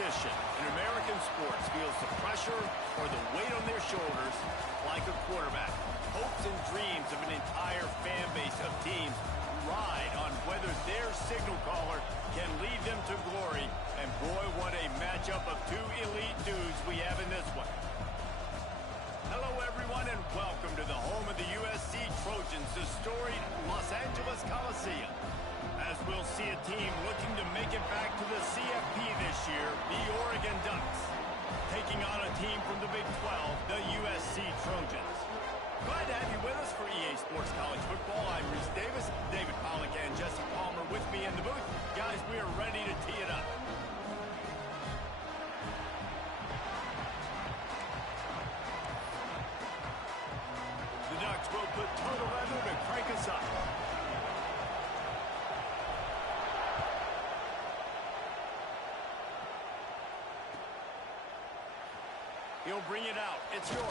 position in American sports feels the pressure or the weight on their shoulders like a quarterback. Hopes and dreams of an entire fan base of teams ride on whether their signal caller can lead them to glory. And boy, what a matchup of two elite dudes we have in this one. Hello, everyone, and welcome to the home of the USC Trojans, the storied Los Angeles Coliseum. As we'll see a team looking to make it back to the CFP this year, the Oregon Ducks, taking on a team from the Big 12, the USC Trojans. Glad to have you with us for EA Sports College Football. I'm Reese Davis, David Pollack, and Jesse Palmer with me in the booth. Guys, we are ready to tee it up. The Ducks will put total leather to crank us up. He'll bring it out. It's yours.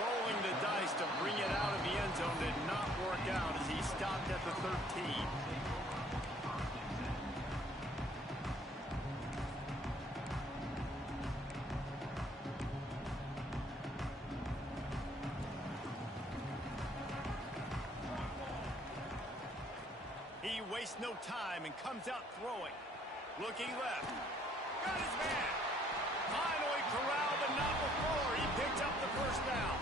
Rolling the dice to bring it out of the end zone did not work out as he stopped at the 13. He wastes no time and comes out throwing. Looking left. Got his man. Finally corralled, but not before. He picked up the first down.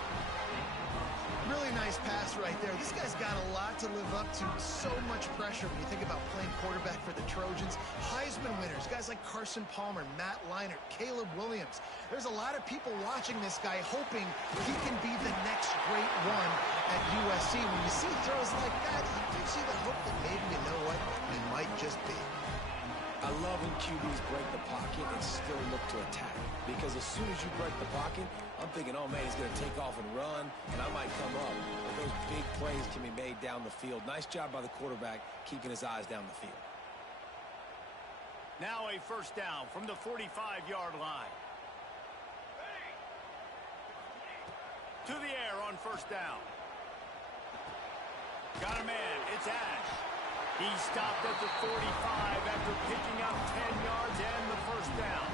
Really nice pass right there. This guy's got a lot to live up to. So much pressure when you think about playing quarterback for the Trojans. Heisman winners, guys like Carson Palmer, Matt Leinart, Caleb Williams. There's a lot of people watching this guy hoping he can be the next great one at USC. When you see throws like that, it gives you the hope that maybe, you know what, he might just be. I love when QBs break the pocket and still look to attack. Because as soon as you break the pocket, I'm thinking, oh man, he's going to take off and run, and I might come up. But those big plays can be made down the field. Nice job by the quarterback keeping his eyes down the field. Now a first down from the 45-yard line. To the air on first down. Got a man. It's Ash. He stopped at the 45 after picking up 10 yards and the first down.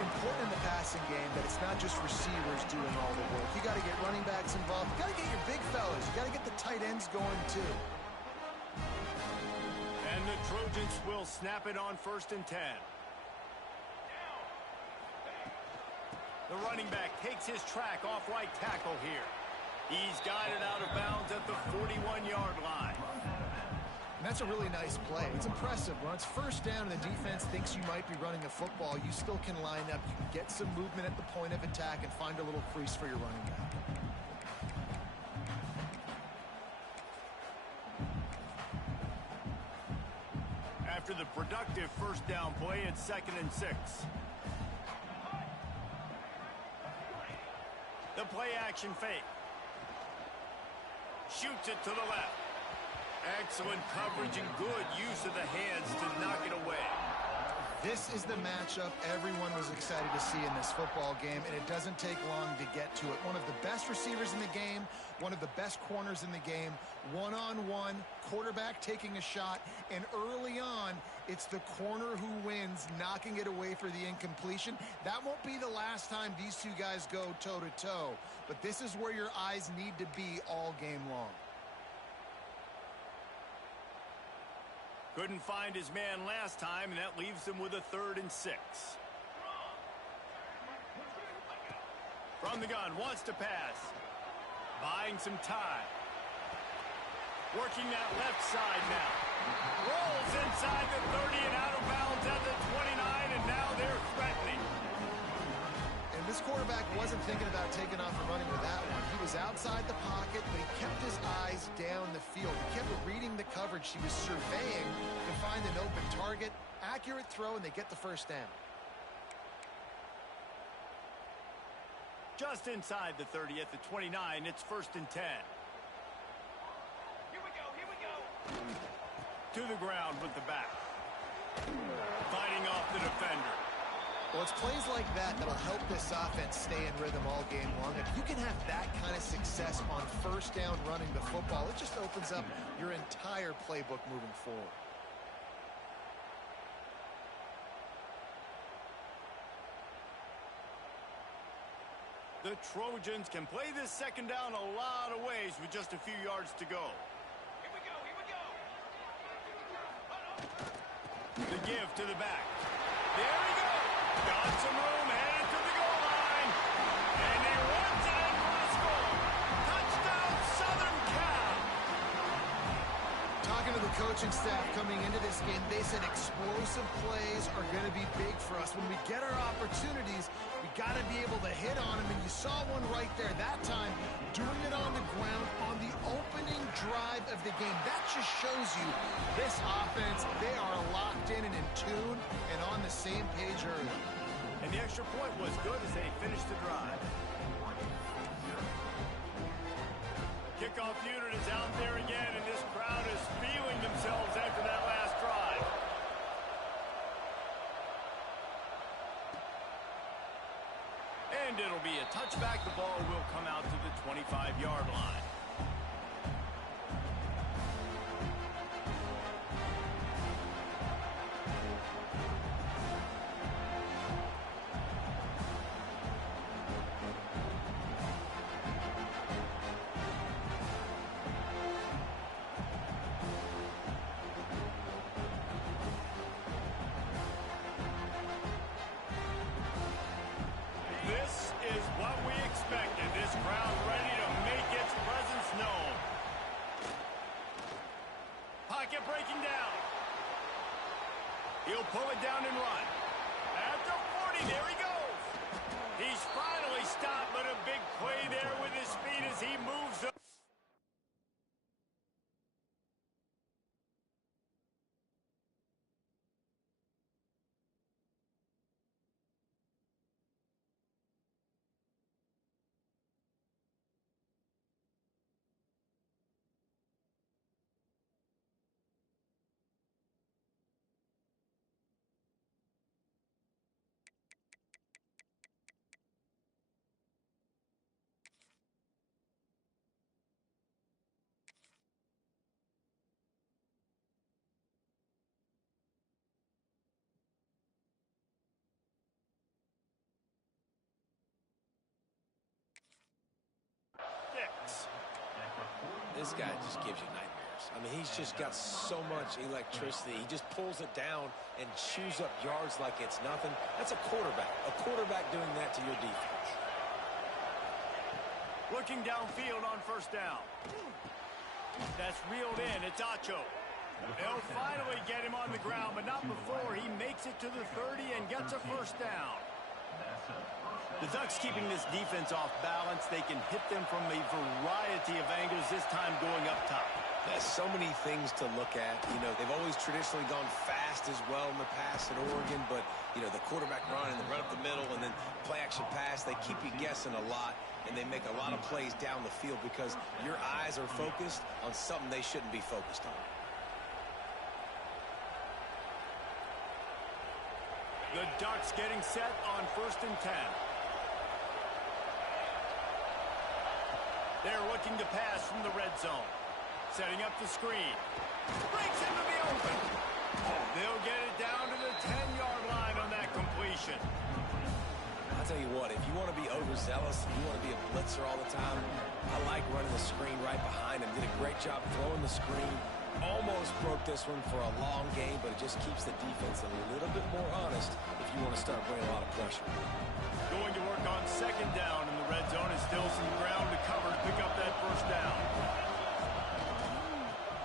Important in the passing game that it's not just receivers doing all the work. You got to get running backs involved. You got to get your big fellas. You got to get the tight ends going too. And the Trojans will snap it on 1st and 10. The running back takes his track off right tackle here. He's guided out of bounds at the 41-yard line. And that's a really nice play. It's impressive. When it's first down and the defense thinks you might be running the football, you still can line up. You can get some movement at the point of attack and find a little crease for your running back. After the productive first down play, it's 2nd and 6. The play action fake. Shoots it to the left. Excellent coverage and good use of the hands to knock it away. This is the matchup everyone was excited to see in this football game, and it doesn't take long to get to it. One of the best receivers in the game, one of the best corners in the game, one-on-one, quarterback taking a shot, and early on, it's the corner who wins, knocking it away for the incompletion. That won't be the last time these two guys go toe-to-toe, but this is where your eyes need to be all game long. Couldn't find his man last time, and that leaves him with a 3rd and 6. From the gun, wants to pass. Buying some time. Working that left side now. Rolls inside the 30 and out of bounds at the 29, and now they're threatening. And this quarterback wasn't thinking about taking off and running with that one. He was outside the pocket, but he kept his eyes down the field. He kept reading the coverage. He was surveying to find an open target. Accurate throw, and they get the first down. Just inside the 30 at the 29, it's 1st and 10. Here we go. To the ground with the back. Fighting off the defender. Well, it's plays like that that'll help this offense stay in rhythm all game long. If you can have that kind of success on first down running the football, it just opens up your entire playbook moving forward. The Trojans can play this second down a lot of ways with just a few yards to go. Here we go, here we go. The give to the back. There he goes. Got some room, headed to the goal line. And he runs it in for a score. Touchdown, Southern Cal. Talking to the coaching staff coming into this game, they said explosive plays are going to be big for us. When we get our opportunities, we got to be able to hit on them, and you saw one right there that time, doing it on the ground on the opening drive of the game. That just shows you this offense, they are locked in and in tune and on the same page early. And the extra point was good as they finished the drive. Kickoff unit is out there again, and this crowd is feeling themselves after that last drive. And it'll be a touchback. The ball will come out to the 25-yard line. This is what we expected. This crowd ready to make its presence known. Pocket breaking down. He'll pull it down and run. At the 40, there he goes. He's finally stopped, but a big play there with his speed as he moves up. This guy just gives you nightmares. I mean, he's just got so much electricity. He just pulls it down and chews up yards like it's nothing. That's a quarterback. A quarterback doing that to your defense. Looking downfield on first down. That's reeled in. It's Acho. They'll finally get him on the ground, but not before he makes it to the 30 and gets a first down. The Ducks keeping this defense off balance. They can hit them from a variety of angles, this time going up top. There's so many things to look at. You know, they've always traditionally gone fast as well in the past at Oregon, but, you know, the quarterback run and the run up the middle and then play action pass, they keep you guessing a lot, and they make a lot of plays down the field because your eyes are focused on something they shouldn't be focused on. The Ducks getting set on 1st and 10. They're looking to pass from the red zone. Setting up the screen. Breaks into the open. They'll get it down to the 10-yard line on that completion. I'll tell you what, if you want to be overzealous, if you want to be a blitzer all the time, I like running the screen right behind him. Did a great job throwing the screen. Almost broke this one for a long game, but it just keeps the defense a little bit more honest if you want to start bringing a lot of pressure. Going to work on 2nd down in the red zone. Is still some ground to cover to pick up that first down.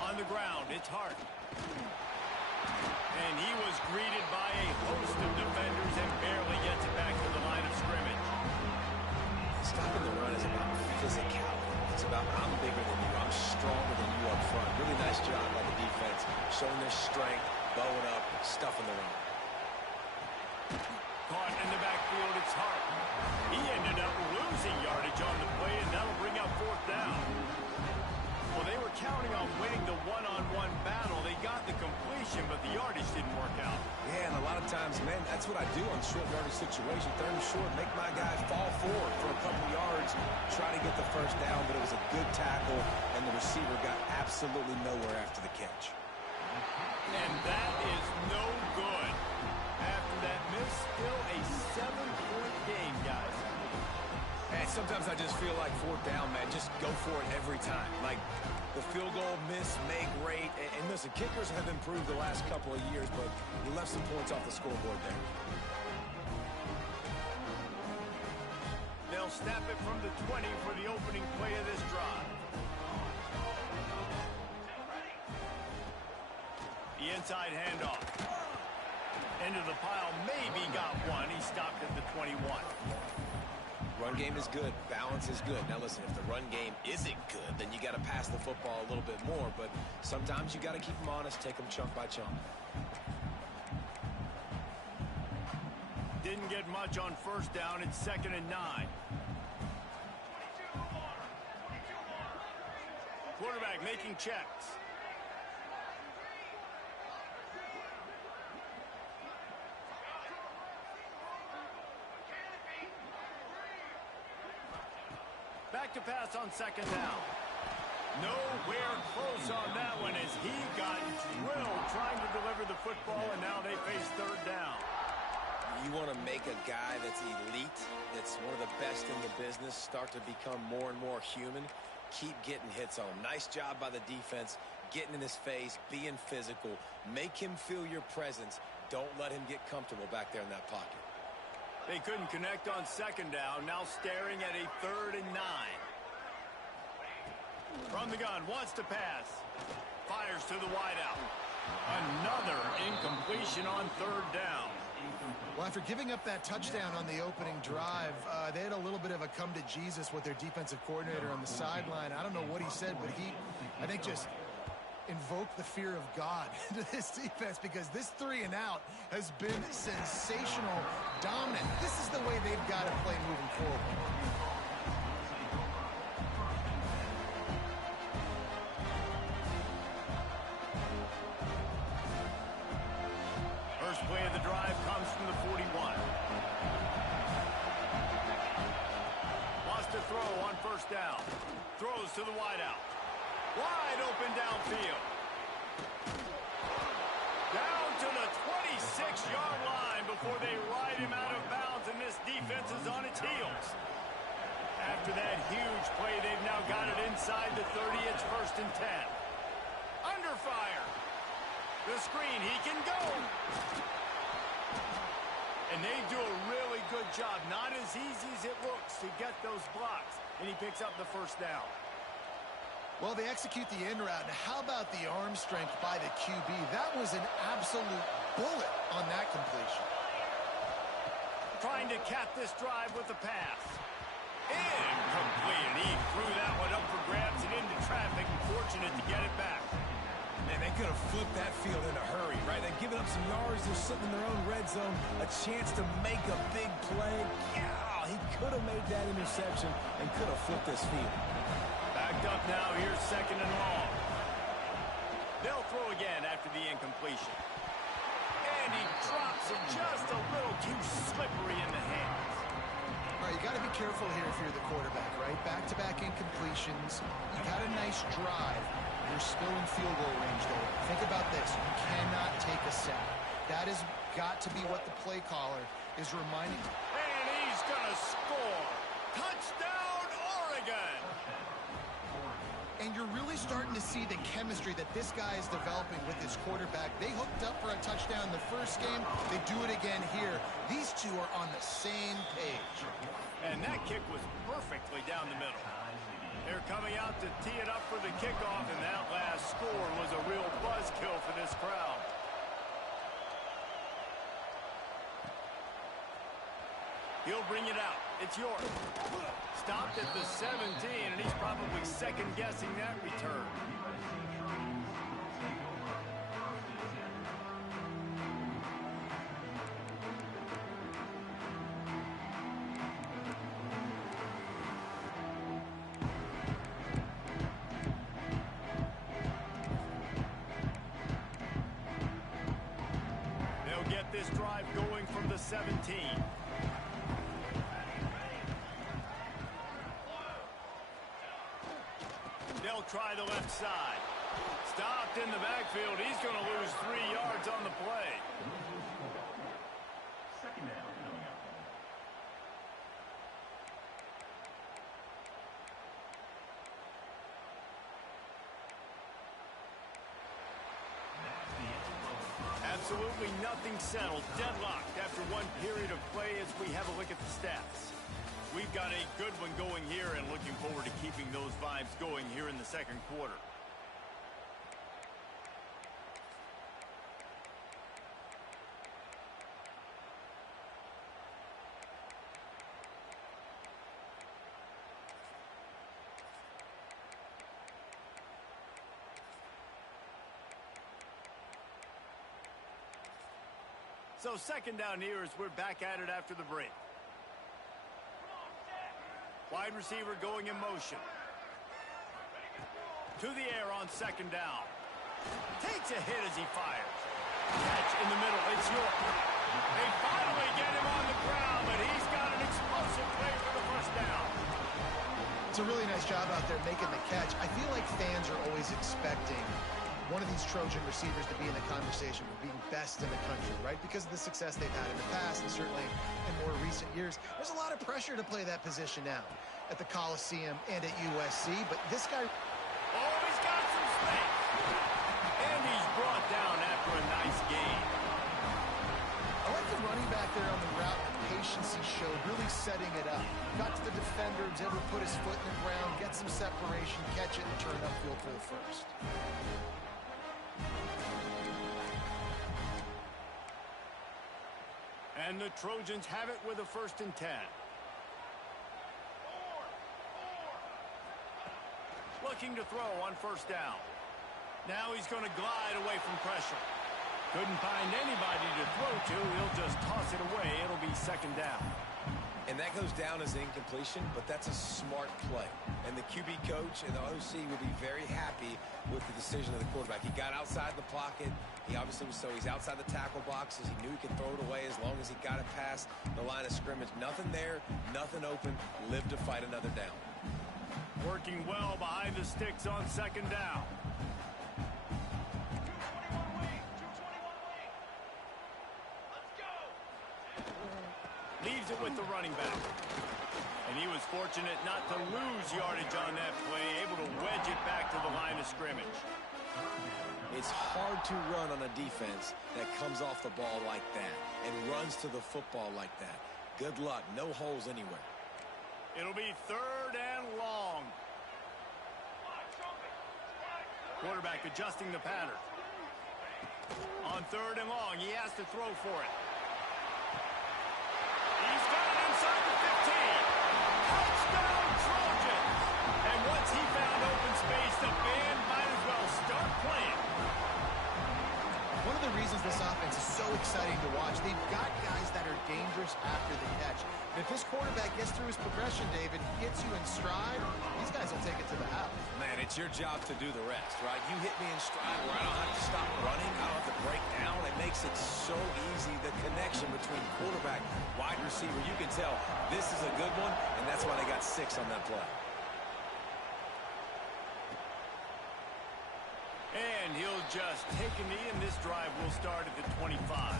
On the ground, it's Hart. And he was greeted by a host of defenders and barely gets it back to the line of scrimmage. Stopping the run is about physicality. It's about I'm bigger than you. I'm stronger than you up front. Really nice job by the defense, showing their strength, bowing up, stuffing the run. Caught in the backfield, it's Hart. He ended up losing yardage on the play, and that'll bring up 4th down. Well, they were counting on winning the one-on-one battle. They got the completion, but the yardage didn't work out. Yeah, and a lot of times, man, that's what I do on short yardage situation. 3rd and short, make my guy fall forward for a couple yards, try to get the first down, but it was a good tackle, and the receiver got absolutely nowhere after the catch. And that is no good. After that miss, still a 7-point game, guys. And Sometimes I just feel like fourth down, man, just go for it every time. Like, the field goal miss, make great. And listen, kickers have improved the last couple of years, but you left some points off the scoreboard there. They'll snap it from the 20 for the opening play of this drive. The inside handoff. Into the pile, maybe got one. He stopped at the 21. Run game is good. Balance is good. Now, listen, if the run game isn't good, then you got to pass the football a little bit more. But sometimes you got to keep them honest, take them chunk by chunk. Didn't get much on first down. It's 2nd and 9. Quarterback making checks. Back to pass on 2nd down. Nowhere close on that one as he got drilled trying to deliver the football, and now they face 3rd down. You want to make a guy that's elite, that's one of the best in the business, start to become more and more human. Keep getting hits on him. Nice job by the defense, getting in his face, being physical. Make him feel your presence. Don't let him get comfortable back there in that pocket. They couldn't connect on 2nd down, now staring at a 3rd and 9. From the gun, wants to pass. Fires to the wideout. Another incompletion on 3rd down. Well, after giving up that touchdown on the opening drive, they had a little bit of a come to Jesus with their defensive coordinator on the sideline. I don't know what he said, but he, I think, just invoked the fear of God into this defense because this 3 and out has been sensational, dominant. This is the way they've got to play moving forward. First play of the drive comes from the 41. Wants to throw on 1st down. Throws to the wideout. Wide open downfield. Down to the 26-yard line before they ride him out of bounds, and this defense is on its heels. After that huge play, they've now got it inside the 30. It's 1st and 10. Under fire. The screen, he can go. And they do a really good job. Not as easy as it looks to get those blocks. And he picks up the 1st down. Well, they execute the in route. Now, how about the arm strength by the QB? That was an absolute bullet on that completion. Trying to cap this drive with a pass. Incomplete. He threw that one up for grabs and into traffic. Fortunate to get it back. Man, they could have flipped that field in a hurry, right? They've given up some yards. They're sitting in their own red zone. A chance to make a big play. Yeah, he could have made that interception and could have flipped this field. Backed up now. Here's 2nd and long. They'll throw again after the incompletion. And he drops it just a little too slippery in the hands. All right, you got to be careful here if you're the quarterback, right? Back-to-back incompletions. You got a nice drive. You're still in field goal range, though. Think about this. You cannot take a sack. That has got to be what the play caller is reminding you. And he's going to score. Touchdown, Oregon! And you're really starting to see the chemistry that this guy is developing with his quarterback. They hooked up for a touchdown the first game. They do it again here. These two are on the same page. And that kick was perfectly down the middle. They're coming out to tee it up for the kickoff, and that last score was a real buzzkill for this crowd. He'll bring it out. It's yours. Stopped at the 17, and he's probably second-guessing that return. They'll get this drive going from the 17. They'll try the left side. Stopped in the backfield. He's going to lose 3 yards on the play. Absolutely nothing settled. Deadlocked after one period of play as we have a look at the stats. We've got a good one going here and looking forward to keeping those vibes going here in the second quarter. So second down here as we're back at it after the break. Wide receiver going in motion. To the air on second down. Takes a hit as he fires. Catch in the middle. It's York. They finally get him on the ground, but he's got an explosive play for the first down. It's a really nice job out there making the catch. I feel like fans are always expecting one of these Trojan receivers to be in the conversation for being best in the country, right? Because of the success they've had in the past and certainly in more recent years. There's a lot of pressure to play that position now at the Coliseum and at USC, but this guy... Oh, he's got some space. And he's brought down after a nice gain. I like the running back there on the route, the patience he showed, really setting it up. Got to the defender, was able to put his foot in the ground, get some separation, catch it, and turn upfield for the first. And the Trojans have it with a 1st and 10. Looking to throw on first down. Now he's going to glide away from pressure. Couldn't find anybody to throw to. He'll just toss it away. It'll be second down. And that goes down as an incompletion, but that's a smart play. And the QB coach and the OC will be very happy with the decision of the quarterback. He got outside the pocket. He obviously was he's outside the tackle boxes. He knew he could throw it away as long as he got it past the line of scrimmage. Nothing there, nothing open. Live to fight another down. Working well behind the sticks on second down. 221 wing. 221 wing. Let's go. Leaves it with the running back. And he was fortunate not to lose yardage on that play, able to wedge it back to the line of scrimmage. It's hard to run on a defense that comes off the ball like that and runs to the football like that. Good luck. No holes anywhere. It'll be 3rd and long. Quarterback adjusting the pattern. On 3rd and long, he has to throw for it. He's got it inside the 15. Touchdown Trojans! And once he found open space, the band might as well start playing. One of the reasons this offense is so exciting to watch, they've got guys that are dangerous after the catch. And if this quarterback gets through his progression, David, gets you in stride, these guys will take it to the house. Man, it's your job to do the rest, right? You hit me in stride where I don't have to stop running. I don't have to break down. It makes it so easy. The connection between quarterback, wide receiver, you can tell this is a good one, and that's why they got 6 on that play. And he'll just take a knee, and this drive will start at the 25.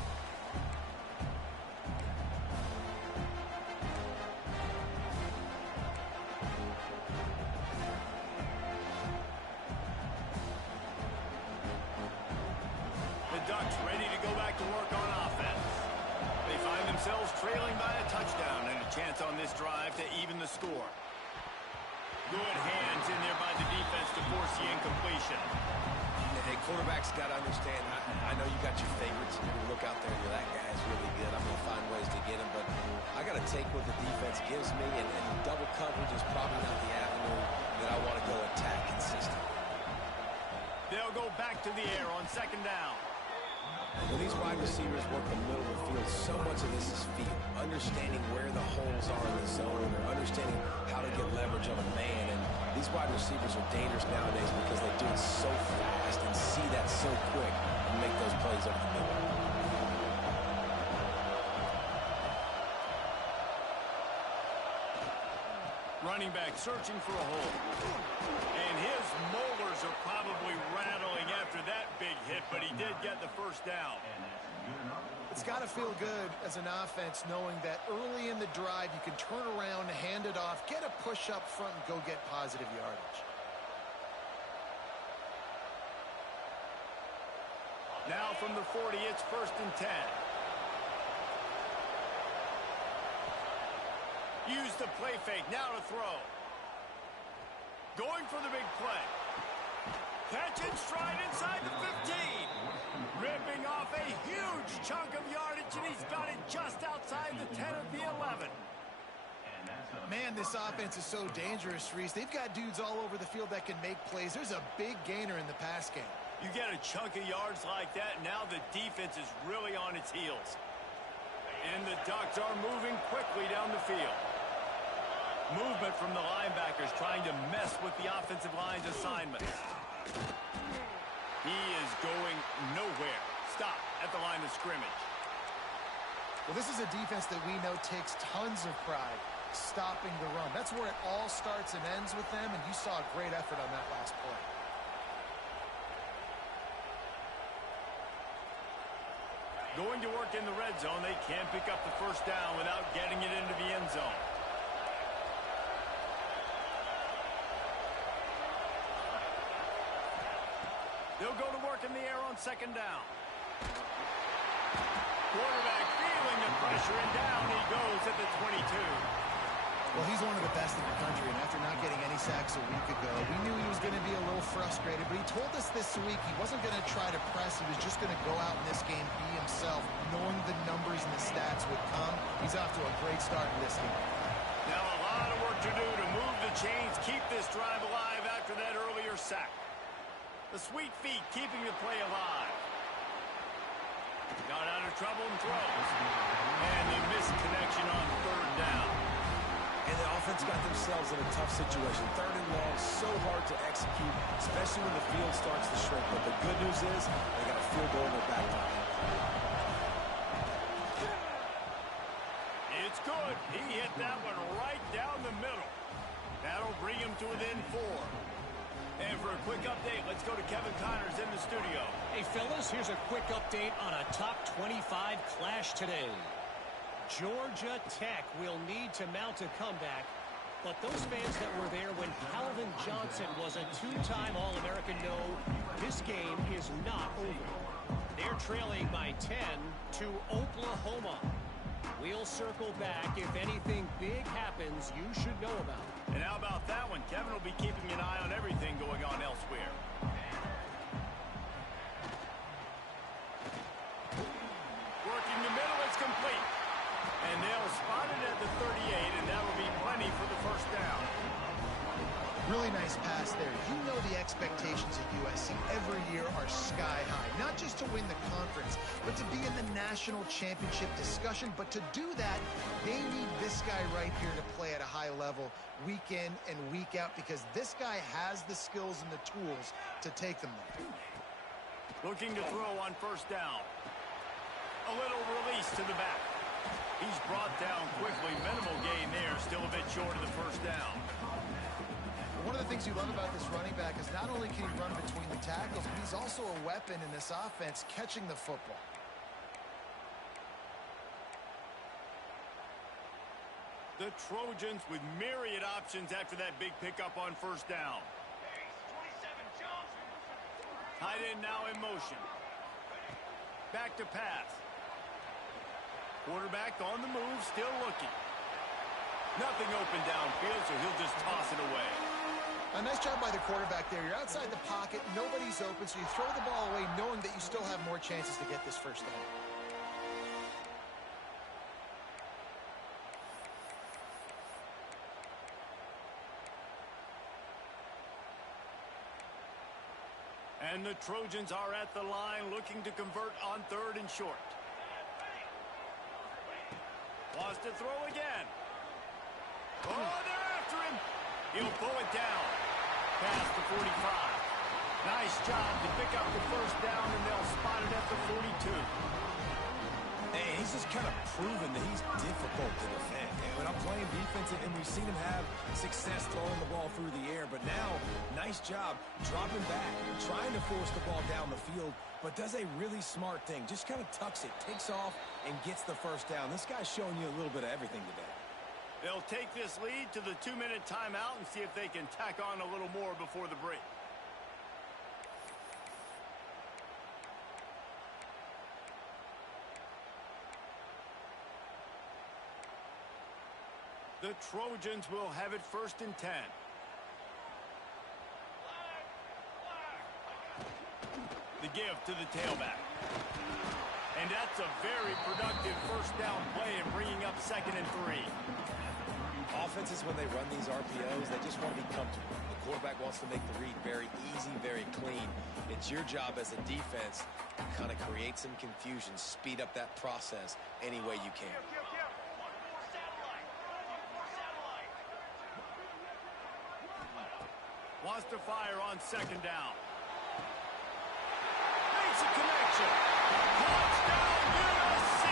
The Ducks ready to go back to work on offense. They find themselves trailing by a touchdown and a chance on this drive to even the score. Good hands in there by the defense to force the incompletion. Hey, quarterbacks got to understand, I know you got your favorites. You look out there and you're, that guy's really good. I'm going to find ways to get him, but I got to take what the defense gives me, and double coverage is probably not the avenue that I want to go attack consistently. They'll go back to the air on second down. When these wide receivers work the middle of the field, so much of this is feel. Understanding where the holes are in the zone, or understanding how to get leverage on a man. And these wide receivers are dangerous nowadays because they do it so fast and see that so quick and make those plays over the middle. Running back searching for a hole. And his molars are probably rattling after that big hit, but he did get the first down. It's got to feel good as an offense knowing that early in the drive you can turn around, hand it off, get a push up front, and go get positive yardage. Now from the 40, it's 1st and 10. Use the play fake. Now to throw. Going for the big play. Catch and stride inside the 15. Ripping off a huge chunk of yardage, and he's got it just outside the 10 of the 11. Man, this offense is so dangerous, Reese. They've got dudes all over the field that can make plays. There's a big gainer in the pass game. You get a chunk of yards like that, now the defense is really on its heels. And the Ducks are moving quickly down the field. Movement from the linebackers trying to mess with the offensive line's assignments. He is going nowhere. Stop at the line of scrimmage. Well, this is a defense that we know takes tons of pride stopping the run. That's where it all starts and ends with them, and you saw a great effort on that last play. Going to work in the red zone, they can't pick up the first down without getting it into the end zone. They'll go to work in the air on 2nd down. Quarterback feeling the pressure, and down he goes at the 22. Well, he's one of the best in the country, and after not getting any sacks a week ago, we knew he was going to be a little frustrated, but he told us this week he wasn't going to try to press. He was just going to go out in this game, be himself, knowing the numbers and the stats would come. He's off to a great start in this game. Now a lot of work to do to move the chains, keep this drive alive after that earlier sack. The sweet feet keeping the play alive. Got out of trouble and throws. And the missed connection on 3rd down. And the offense got themselves in a tough situation. 3rd and long, so hard to execute, especially when the field starts to shrink. But the good news is they got a field goal in their back pocket. It's good. He hit that one right down the middle. That'll bring him to within 4. And for a quick update, let's go to Kevin Connors in the studio. Hey, fellas, here's a quick update on a top 25 clash today. Georgia Tech will need to mount a comeback, but those fans that were there when Calvin Johnson was a 2-time All-American know this game is not over. They're trailing by 10 to Oklahoma. We'll circle back. If anything big happens, you should know about it. And how about that one? Kevin will be keeping an eye on everything going on elsewhere. Working the middle, it's complete. And they'll spot it at the 38, and that will be plenty for the first down. Really nice pass there. You know the expectations at USC every year are sky high. Not just to win the conference, but to be in the national championship discussion. But to do that, they need this guy right here to play at a high level week in and week out, because this guy has the skills and the tools to take them there. Looking to throw on 1st down. A little release to the back. He's brought down quickly. Minimal gain there. Still a bit short of the 1st down. One of the things you love about this running back is not only can he run between the tackles, but he's also a weapon in this offense catching the football. The Trojans with myriad options after that big pickup on 1st down. Tight end now in motion. Back to pass. Quarterback on the move, still looking. Nothing open downfield, so he'll just toss it away. A nice job by the quarterback there. You're outside the pocket, nobody's open, so you throw the ball away knowing that you still have more chances to get this 1st down. And the Trojans are at the line looking to convert on 3rd and short. Wants to throw again. Oh, they're after him. He'll pull it down. Past the 45. Nice job to pick up the 1st down, and they'll spot it at the 42. Hey, he's just kind of proven that he's difficult to defend. And when I'm playing defense, and we've seen him have success throwing the ball through the air, but now, nice job dropping back, trying to force the ball down the field, but does a really smart thing. Just kind of tucks it, takes off, and gets the 1st down. This guy's showing you a little bit of everything today. They'll take this lead to the 2-minute timeout and see if they can tack on a little more before the break. The Trojans will have it 1st and 10. The give to the tailback. And that's a very productive 1st down play in bringing up 2nd and 3. Offenses, when they run these RPOs, they just want to be comfortable. The quarterback wants to make the read very easy, very clean. It's your job as a defense to kind of create some confusion, speed up that process any way you can. Wants to fire on 2nd down. Makes a connection. Touchdown USC.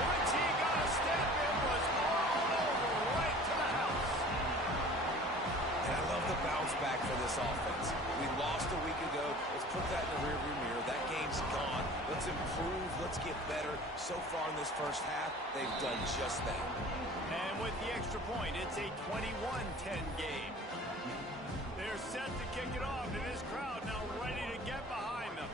Once he got a step, it was all over right to the house. And I love the bounce back for this offense. We lost a week ago. Let's put that in the rearview mirror. That game's gone. Let's improve. Let's get better. So far in this 1st half, they've done just that. And with the extra point, it's a 21-10 game. They're set to kick it off, and this crowd now ready to get behind them.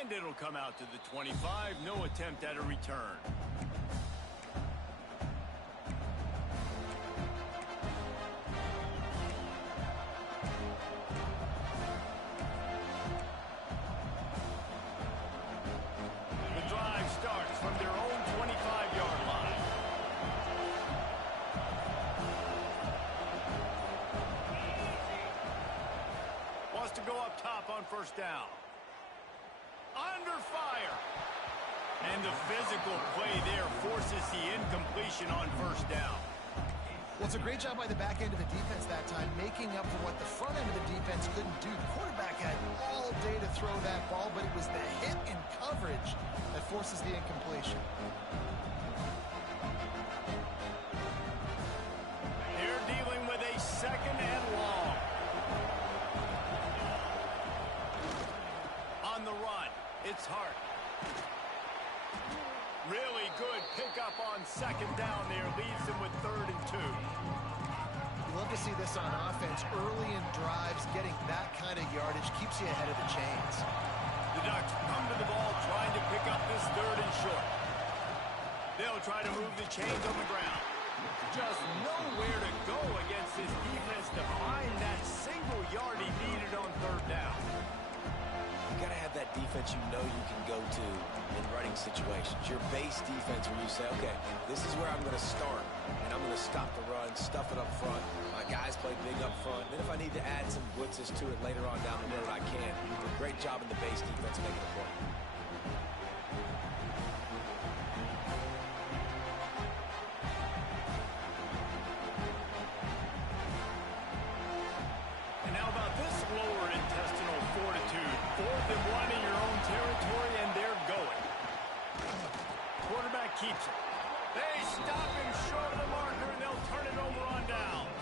And it'll come out to the 25. No attempt at a return. The drive starts from their own 25-yard line. Wants to go up top on 1st down. Under fire. And the physical play there forces the incompletion on 1st down. Well, it's a great job by the back end of the defense that time, making up for what the front end of the defense couldn't do. The quarterback had all day to throw that ball, but it was the hit in coverage that forces the incompletion. They're dealing with a 2nd and long. On the run, it's Hart. Really good pickup on 2nd down there. Leaves them with 3rd and 2. You love to see this on offense. Early in drives, getting that kind of yardage keeps you ahead of the chains. The Ducks come to the ball trying to pick up this 3rd and short. They'll try to move the chains on the ground. Just nowhere to go against this defense to find that single yard he needed on 3rd down. You got to have that defense you know you can go to in running situations. Your base defense where you say, okay, this is where I'm going to start, and I'm going to stop the run, stuff it up front. My guys play big up front. Then if I need to add some blitzes to it later on down the road, I can. A great job in the base defense making a play. And how about this lower intestinal fortitude? 4th and 1 in your own territory, and they're going. Quarterback keeps it. They stop him short of the marker, and they'll turn it over on downs.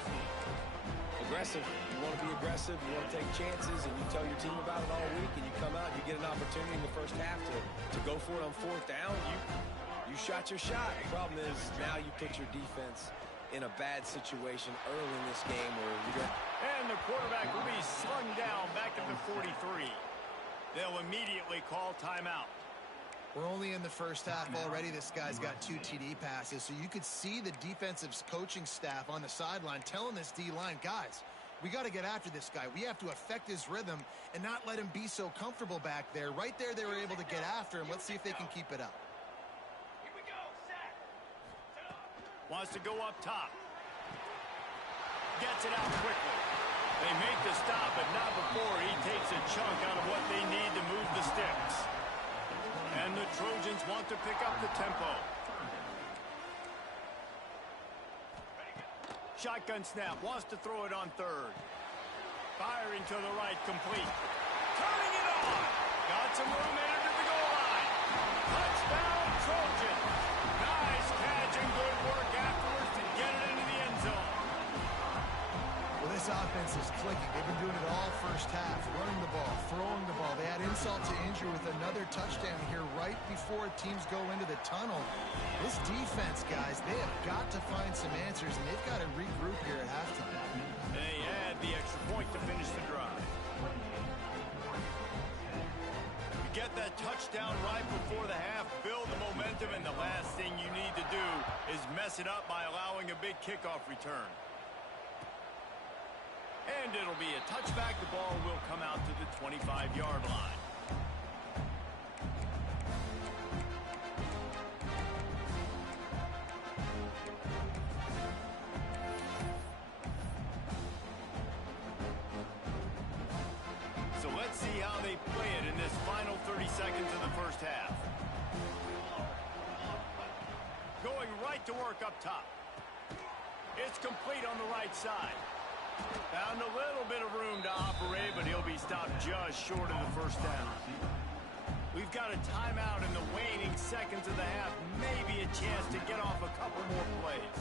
Aggressive. You want to be aggressive. You want to take chances, and you tell your team about it all week, and you come out and you get an opportunity in the 1st half to go for it on 4th down. You shot your shot. The problem is now you put your defense in a bad situation early in this game where you got... And the quarterback will be slung down back at the 43. They'll immediately call timeout. We're only in the 1st half already. This guy's got 2 TD passes, so you could see the defensive coaching staff on the sideline telling this D-line, guys, we got to get after this guy. We have to affect his rhythm and not let him be so comfortable back there. Right there, they were able to get after him. Let's see if they can keep it up. Here we go, set. Wants to go up top. Gets it out quickly. They make the stop, but not before he takes a chunk out of what they need to move the sticks. And the Trojans want to pick up the tempo. Shotgun snap, wants to throw it on 3rd. Firing to the right, complete. Turning it on. Got some room headed to the goal line. Touchdown, Trojans. Nice catch and good work afterwards to get it into the end zone. Well, this offense is clicking. They've been doing it all 1st half, running the ball, throwing the ball. They had insult to injury with another touchdown here right before teams go into the tunnel. This defense, guys, they have got to find some answers, and they've got to regroup here at halftime. They add the extra point to finish the drive. You get that that touchdown right before the half, build the momentum, and the last thing you need to do is mess it up by allowing a big kickoff return. And it'll be a touchback. The ball will come out to the 25-yard line. So let's see how they play it in this final 30 seconds of the first half. Going right to work up top. It's complete on the right side. Found a little bit of room to operate, but he'll be stopped just short of the first down. We've got a timeout in the waning seconds of the half. Maybe a chance to get off a couple more plays.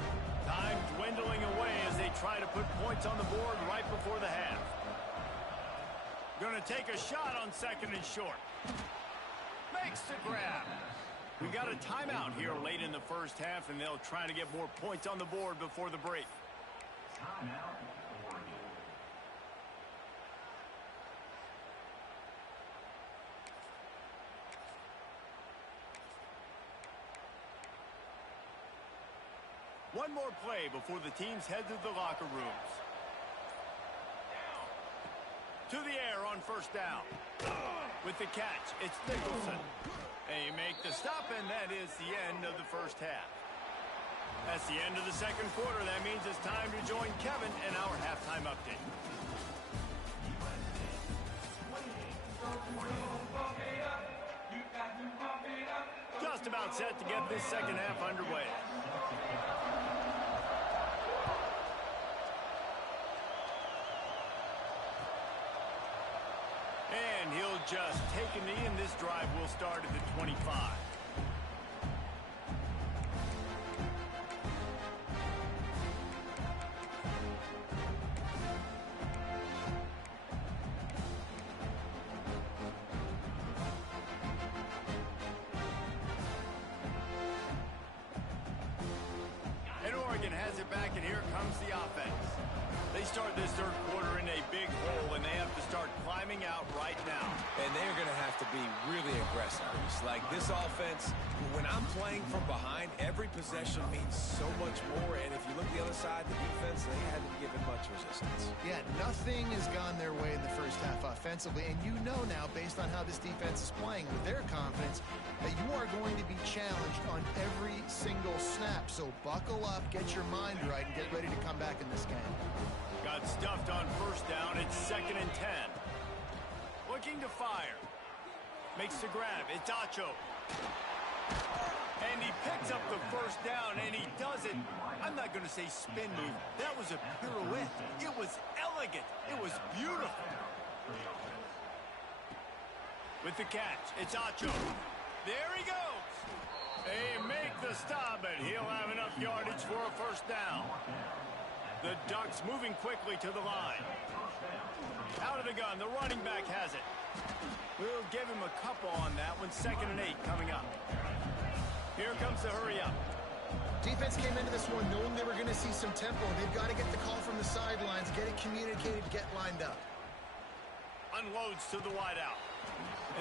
Time dwindling away as they try to put points on the board right before the half. Going to take a shot on second and short. Makes the grab. We got a timeout here late in the first half, and they'll try to get more points on the board before the break. One more play before the teams head to the locker rooms. To the air on first down. With the catch, it's Nicholson. They make the stop, and that is the end of the first half. That's the end of the second quarter. That means it's time to join Kevin in our halftime update. Just about set to get this second half underway. And he'll just take a knee, and this drive will start at the 25. And Oregon has it back, and here comes the offense. They start this third quarter in a big hole, and they have to start climbing out right now. And they're going to have to be really aggressive. It's like this offense, when I'm playing from behind, every possession means so much more. And if you look the other side, the defense, they haven't given much resistance. Yeah, nothing has gone their way in the first half offensively. And you know now, based on how this defense is playing with their confidence, that you are going to be challenged on every single snap. So buckle up, get your mind right, and get ready to come back in this game. Got stuffed on first down. It's 2nd and 10. Looking to fire. Makes the grab. It's Acho. And he picks up the first down, and he does it. I'm not going to say spin move. That was a pirouette. It was elegant. It was beautiful. With the catch, it's Acho. There he goes. They make the stop, and he'll have enough yardage for a first down. The Ducks moving quickly to the line. Out of the gun, the running back has it. We'll give him a couple on that one. 2nd and 8 coming up. Here comes the hurry up. Defense came into this one knowing they were going to see some tempo. They've got to get the call from the sidelines, get it communicated, get lined up. Unloads to the wideout.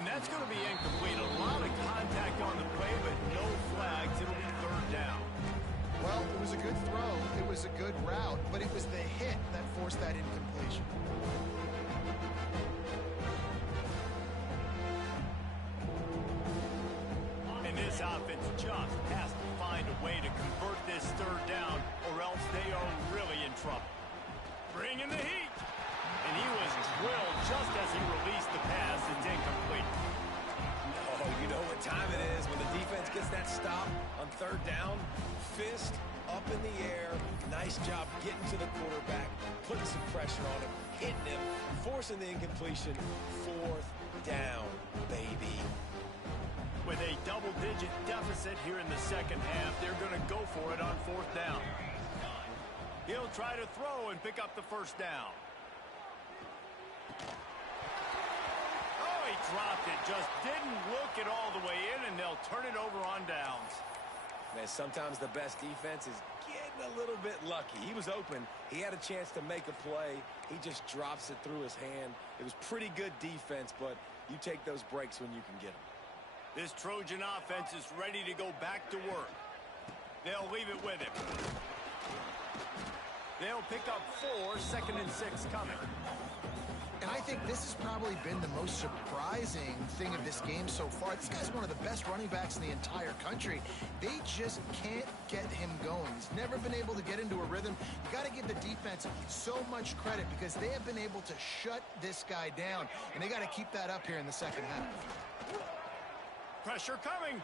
And that's going to be incomplete. A lot of contact on the play, but no flags. It'll be third down. Well, it was a good throw. It was a good route, but it was the hit that forced that incompletion. And this offense just has to find a way to convert this third down, or else they are really in trouble. Bringing the heat. And he was drilled just as he released the pass. It's incomplete. Oh, you know what time it is when the defense gets that stop on third down. Fist up in the air. Nice job getting to the quarterback, putting some pressure on him, hitting him, forcing the incompletion. 4th down, baby. With a double-digit deficit here in the second half, they're going to go for it on 4th down. He'll try to throw and pick up the first down. Oh, he dropped it. Just didn't look it all the way in, and they'll turn it over on downs. Man, sometimes the best defense is getting a little bit lucky. He was open. He had a chance to make a play. He just drops it through his hand. It was pretty good defense, but you take those breaks when you can get them. This Trojan offense is ready to go back to work. They'll leave it with him. They'll pick up 4, 2nd and 6 coming. And I think this has probably been the most surprising thing of this game so far. This guy's one of the best running backs in the entire country. They just can't get him going. He's never been able to get into a rhythm. You got to give the defense so much credit because they have been able to shut this guy down, and they got to keep that up here in the second half. Pressure coming.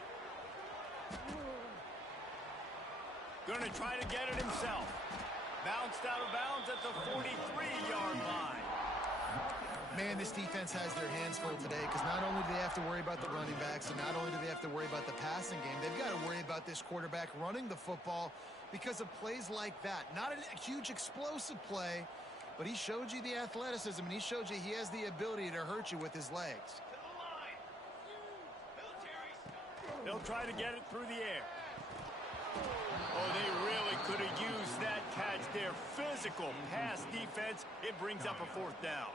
Going to try to get it himself. Bounced out of bounds at the 43-yard line. Man, this defense has their hands full today because not only do they have to worry about the running backs and not only do they have to worry about the passing game, they've got to worry about this quarterback running the football because of plays like that. Not a huge explosive play, but he showed you the athleticism and he showed you he has the ability to hurt you with his legs. They'll try to get it through the air. Oh, they really could have used that catch there. Physical pass defense. It brings up a 4th down.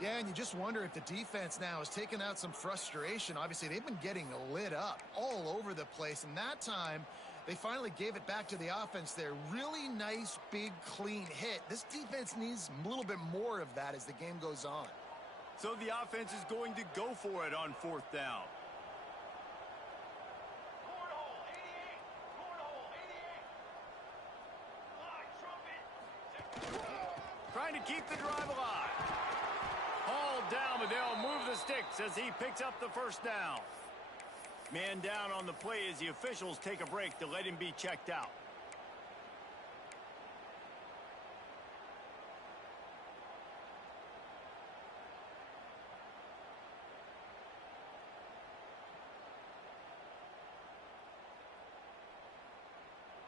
Yeah, and you just wonder if the defense now has taken out some frustration. Obviously, they've been getting lit up all over the place, and that time they finally gave it back to the offense there. Really nice, big, clean hit. This defense needs a little bit more of that as the game goes on. So the offense is going to go for it on 4th down. Trying to keep the drive alive. Hauled down, but they'll move the sticks as he picks up the 1st down. Man down on the play as the officials take a break to let him be checked out.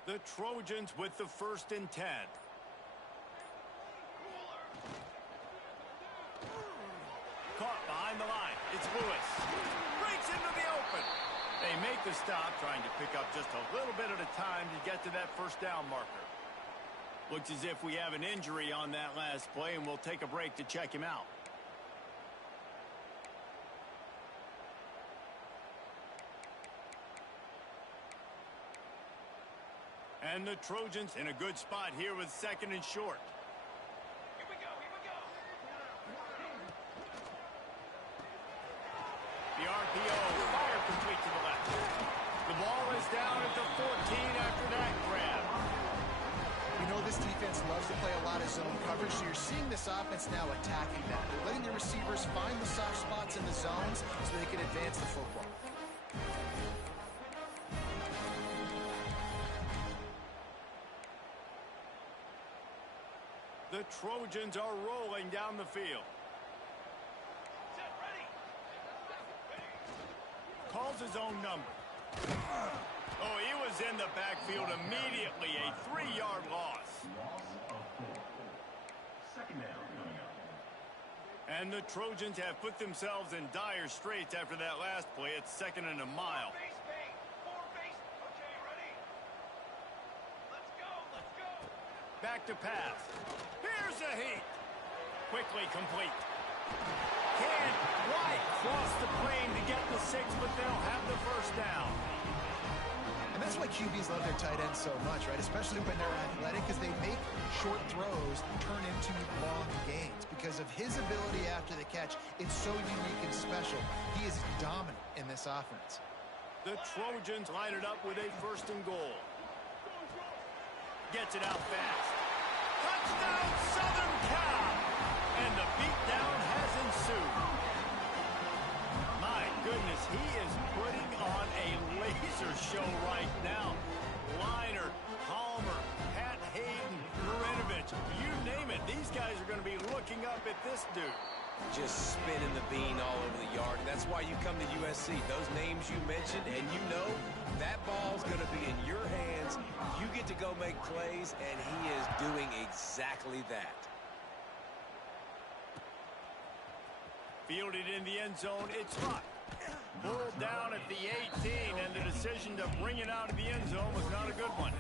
The Trojans with the 1st and 10. Caught behind the line. It's Lewis. Breaks into the open. They make the stop, trying to pick up just a little bit at a time to get to that 1st down marker. Looks as if we have an injury on that last play, and we'll take a break to check him out. And the Trojans in a good spot here with 2nd and short. The RPO, fire complete to the left. The ball is down at the 14 after that grab. You know this defense loves to play a lot of zone coverage, so you're seeing this offense now attacking that. They're letting the receivers find the soft spots in the zones so they can advance the football. The Trojans are rolling down the field. Calls his own number. Oh, he was in the backfield immediately. A 3-yard loss. And the Trojans have put themselves in dire straits after that last play. It's 2nd and a mile. Back to pass. Here's a heat. Quickly complete. Can't quite cross the plane to get the 6, but they'll have the 1st down. And that's why QBs love their tight ends so much, right? Especially when they're athletic, because they make short throws turn into long gains. Because of his ability after the catch, it's so unique and special. He is dominant in this offense. The Trojans line it up with a 1st and goal. Gets it out fast. Touchdown, Southern Cal! And the beatdown has ensued. My goodness, he is putting on a laser show right now. Liner, Palmer, Pat Hayden, Marinovich, you name it. These guys are going to be looking up at this dude. Just spinning the bean all over the yard. That's why you come to USC. Those names you mentioned, and you know that ball's going to be in your hands. You get to go make plays, and he is doing exactly that. Fielded in the end zone, it's hot. Pulled down at the 18, and the decision to bring it out of the end zone was not a good one.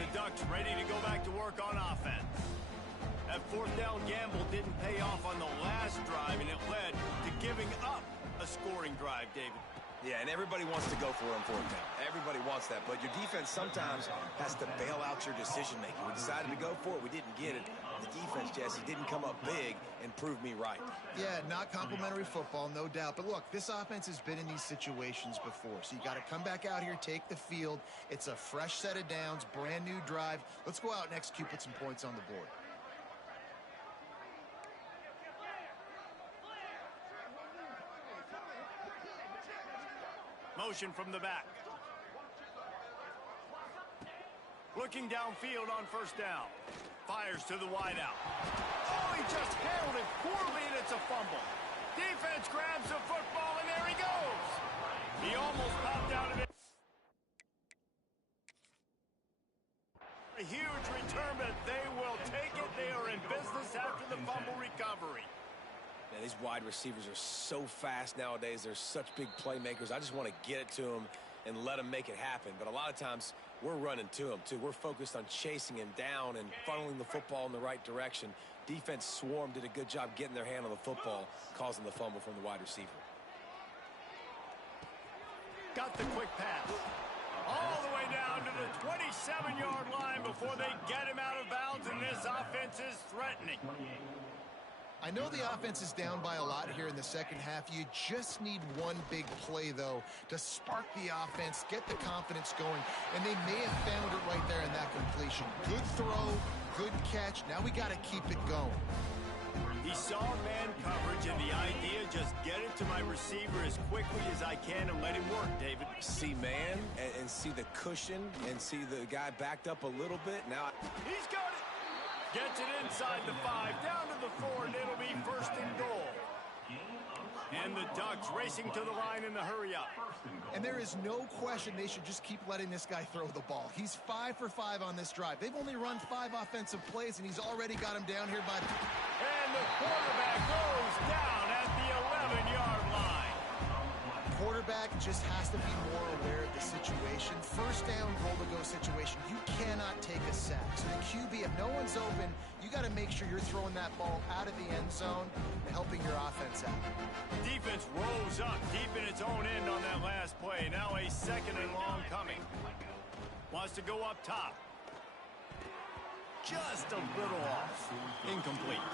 The Ducks ready to go back to work on offense. That fourth down gamble didn't pay off on the last drive, and it led to giving up a scoring drive, David. Yeah, and everybody wants to go for it on fourth down. Everybody wants that, but your defense sometimes has to bail out your decision-making. We decided to go for it. We didn't get it. The defense, Jesse, didn't come up big and prove me right. Yeah, not complimentary football, no doubt. But look, this offense has been in these situations before, so you got to come back out here, take the field. It's a fresh set of downs, brand new drive. Let's go out and execute, put some points on the board. Motion from the back. Looking downfield on first down. Fires to the wideout. Oh, he just handled it poorly, and it's a fumble. Defense grabs the football, and there he goes. He almost popped out of it. A huge return, but they will take it. They are in business after the fumble recovery. Man, these wide receivers are so fast nowadays. They're such big playmakers. I just want to get it to them and let them make it happen. But a lot of times, we're running to them, too. We're focused on chasing him down and funneling the football in the right direction. Defense swarm did a good job getting their hand on the football, causing the fumble from the wide receiver. Got the quick pass. All the way down to the 27-yard line before they get him out of bounds, and this offense is threatening. I know the offense is down by a lot here in the second half. You just need one big play, though, to spark the offense, get the confidence going, and they may have found it right there in that completion. Good throw, good catch. Now we got to keep it going. He saw man coverage, and the idea, just get it to my receiver as quickly as I can and let him work, David. See man and see the cushion and see the guy backed up a little bit. Now he's got it. Gets it inside the 5, down to the 4, and it'll be first and goal. And the Ducks racing to the line in the hurry-up. And there is no question they should just keep letting this guy throw the ball. He's 5 for 5 on this drive. They've only run 5 offensive plays, and he's already got him down here by... And the quarterback goes down at the 11-yard line. Quarterback just has to be more aware of the situation. First down, goal-to-go situation. You cannot take a sack. So the QB, if no one's open, you got to make sure you're throwing that ball out of the end zone and helping your offense out. Defense rose up deep in its own end on that last play. Now a second and long coming. Wants to go up top. Just a little off. Incomplete.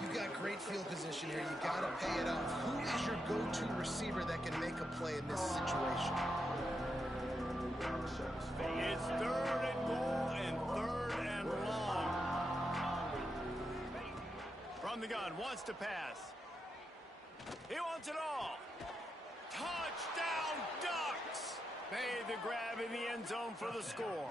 You've got great field position here. You got to pay it off. Who is your go-to receiver that can make a play in this situation? It's third and goal and third and long. From the gun, wants to pass. He wants it all. Touchdown, Ducks! Made the grab in the end zone for the score.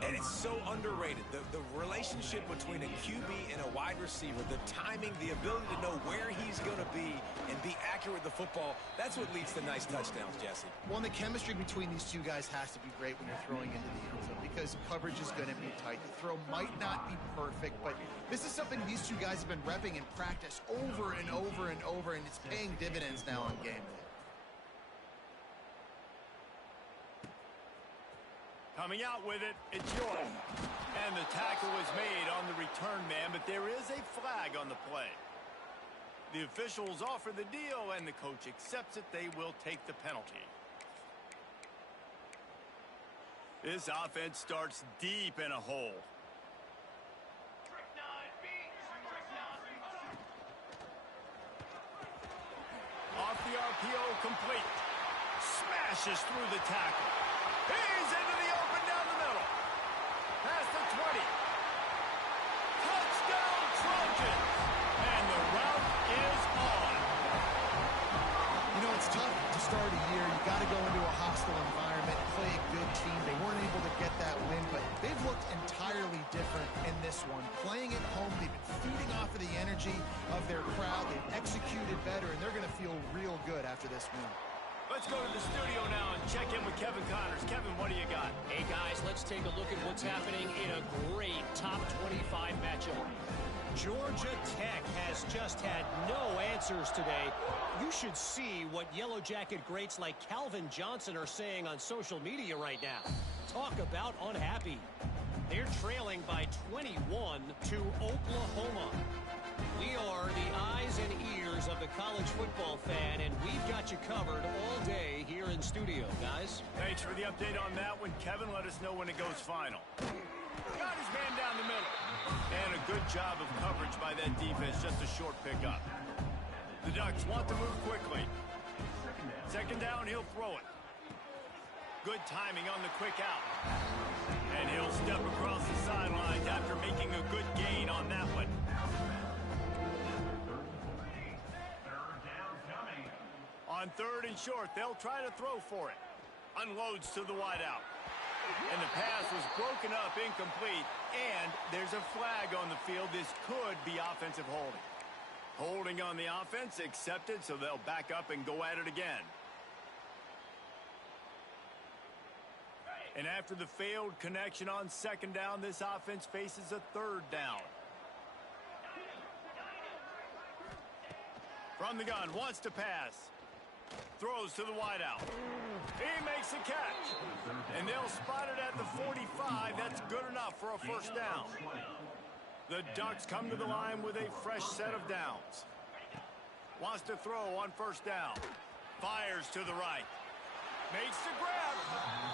And it's so underrated. The relationship between a QB and a wide receiver, the timing, the ability to know where he's going to be and be accurate with the football, that's what leads to nice touchdowns, Jesse. Well, the chemistry between these two guys has to be great when you're throwing into the end zone because coverage is going to be tight. The throw might not be perfect, but this is something these two guys have been repping in practice over and over and over, and it's paying dividends now on game day. Coming out with it, it's York. And the tackle was made on the return man, but there is a flag on the play. The officials offer the deal, and the coach accepts it. They will take the penalty. This offense starts deep in a hole. Off the RPO, complete. Smashes through the tackle. He's into the open down the middle. Past the 20. Touchdown, Trojans. And the route is on. You know, it's tough to start a year. You got to go into a hostile environment, play a good team. They weren't able to get that win, but they've looked entirely different in this one. Playing at home, they've been feeding off of the energy of their crowd. They've executed better, and they're going to feel real good after this win. Let's go to the studio now and check in with Kevin Connors. Kevin, what do you got? Hey, guys, let's take a look at what's happening in a great top 25 matchup. Georgia Tech has just had no answers today. You should see what Yellow Jacket greats like Calvin Johnson are saying on social media right now. Talk about unhappy. They're trailing by 21 to Oklahoma. We are the eyes and ears of the college football fan, and we've got you covered all day here in studio, guys. Thanks for the update on that one, Kevin. Let us know when it goes final. Got his man down the middle. And a good job of coverage by that defense. Just a short pickup. The Ducks want to move quickly. Second down, he'll throw it. Good timing on the quick out. And he'll step across the sidelines after making a good gain on that one. On third and short, they'll try to throw for it. Unloads to the wideout. And the pass was broken up, incomplete. And there's a flag on the field. This could be offensive holding. Holding on the offense, accepted, so they'll back up and go at it again. And after the failed connection on second down, this offense faces a third down. From the gun, wants to pass. Throws to the wideout. He makes the catch. And they'll spot it at the 45. That's good enough for a first down. The Ducks come to the line with a fresh set of downs. Wants to throw on first down. Fires to the right. Makes the grab.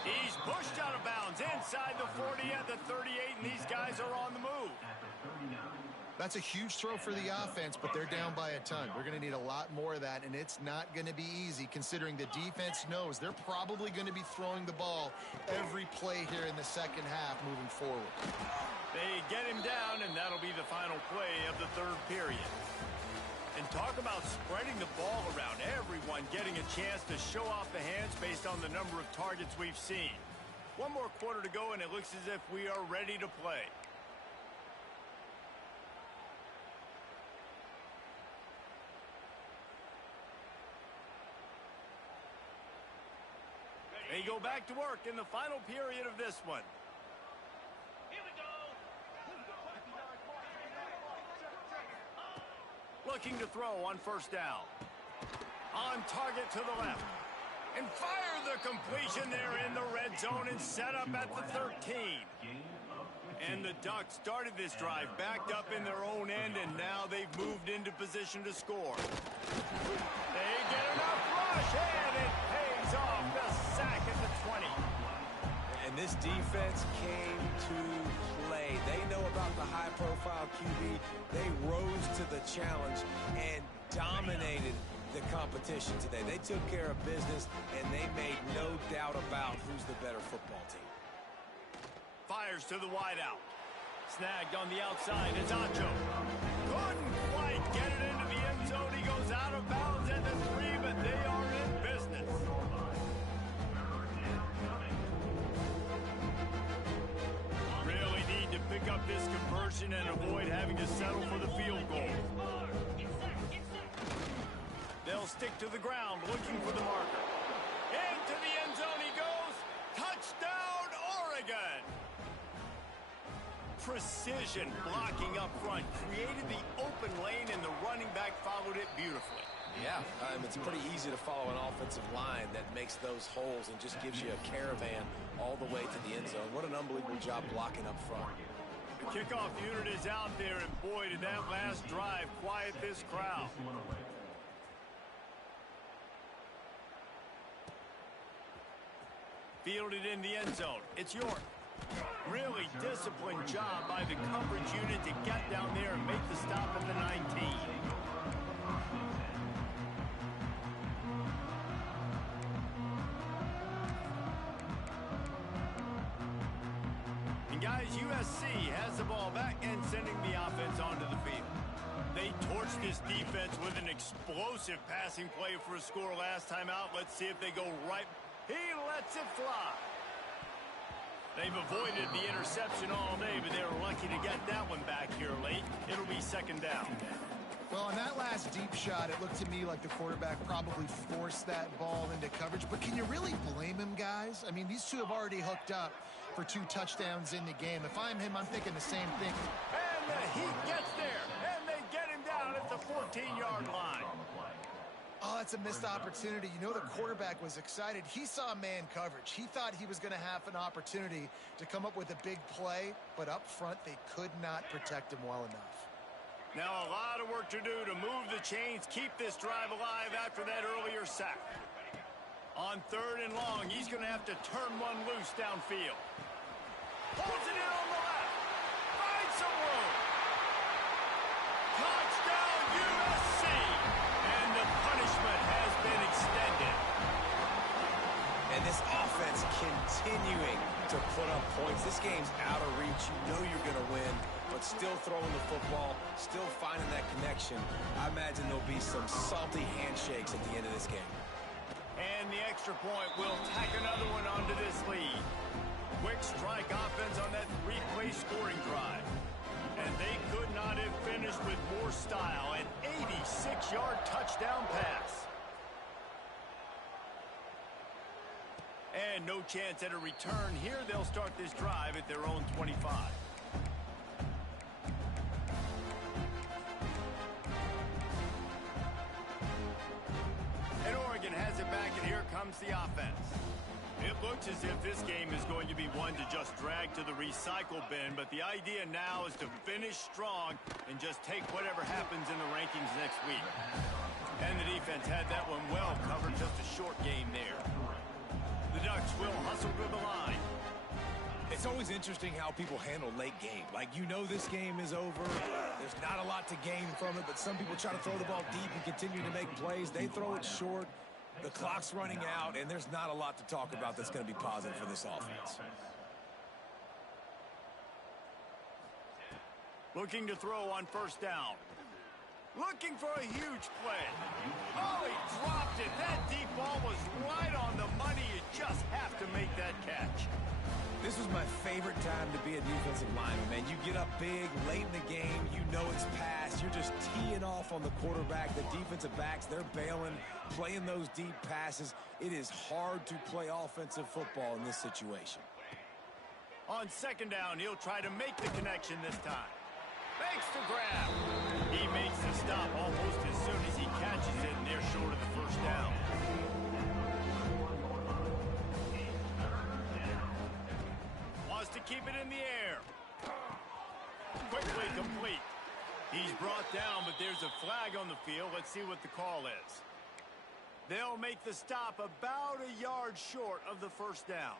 He's pushed out of bounds inside the 40 at the 38, and these guys are on the move. That's a huge throw for the offense, but they're down by a ton. We're going to need a lot more of that, and it's not going to be easy considering the defense knows they're probably going to be throwing the ball every play here in the second half moving forward. They get him down, and that'll be the final play of the third period. And talk about spreading the ball around. Everyone getting a chance to show off the hands based on the number of targets we've seen. One more quarter to go, and it looks as if we are ready to play. They go back to work in the final period of this one. Here we go. Looking to throw on first down. On target to the left. And fire the completion there in the red zone and set up at the 13. And the Ducks started this drive backed up in their own end, and now they've moved into position to score. They get enough rush, and it pays off. The sack at the 20. And this defense came to play. They know about the high-profile QB. They rose to the challenge and dominated the competition today. They took care of business, and they made no doubt about who's the better football team. Fires to the wideout. Snagged on the outside. It's Acho. Couldn't quite get it into the end zone. He goes out of bounds at the 3, but they are in business. Really need to pick up this conversion and avoid having to settle for the field goal. They'll stick to the ground looking for the marker. Into the end zone he goes. Touchdown, Oregon! Precision blocking up front created the open lane, and the running back followed it beautifully. Yeah, it's pretty easy to follow an offensive line that makes those holes and just gives you a caravan all the way to the end zone. What an unbelievable job blocking up front. The kickoff unit is out there, and boy, did that last drive quiet this crowd. Fielded in the end zone. It's York. Really disciplined job by the coverage unit to get down there and make the stop at the 19. And guys, USC has the ball back and sending the offense onto the field. They torched this defense with an explosive passing play for a score last time out. Let's see if they go right. He lets it fly. They've avoided the interception all day, but they were lucky to get that one back here late. It'll be second down. Well, on that last deep shot, it looked to me like the quarterback probably forced that ball into coverage. But can you really blame him, guys? I mean, these two have already hooked up for 2 touchdowns in the game. If I'm him, I'm thinking the same thing. And the Heat gets there, and they get him down at the 14-yard line. Oh, that's a missed opportunity. You know, the quarterback was excited. He saw man coverage. He thought he was going to have an opportunity to come up with a big play, but up front, they could not protect him well enough. Now a lot of work to do to move the chains, keep this drive alive after that earlier sack. On 3rd and long, he's going to have to turn one loose downfield. Holds it in on the left. Finds some room. Touchdown, USC. And the punishment has been extended. And this offense continuing to put up points. This game's out of reach. You know you're going to win, but still throwing the football, still finding that connection. I imagine there'll be some salty handshakes at the end of this game. And the extra point will tack another one onto this lead. Quick strike offense on that 3-play scoring drive. And they could not have finished with more style. An 86-yard touchdown pass. And no chance at a return here. They'll start this drive at their own 25. And Oregon has it back, and here comes the offense. It looks as if this game is going to be one to just drag to the recycle bin, but the idea now is to finish strong and just take whatever happens in the rankings next week. And the defense had that one well covered, just a short game there. The Ducks will hustle to the line. It's always interesting how people handle late game. Like, you know this game is over. There's not a lot to gain from it, but some people try to throw the ball deep and continue to make plays. They throw it short. The clock's running out, and there's not a lot to talk about that's going to be positive for this offense. Looking to throw on 1st down. Looking for a huge play. Oh, he dropped it. That deep ball was right on the money. You just have to make that catch. This was my favorite time to be a defensive lineman, man. You get up big, late in the game, you know it's past. You're just teeing off on the quarterback. The defensive backs, they're bailing, playing those deep passes. It is hard to play offensive football in this situation. On 2nd down, he'll try to make the connection this time. Makes the grab. He makes the stop almost as soon as he catches it, and they're short of the 1st down. Wants to keep it in the air. Quickly complete. He's brought down, but there's a flag on the field. Let's see what the call is. They'll make the stop about a yard short of the 1st down.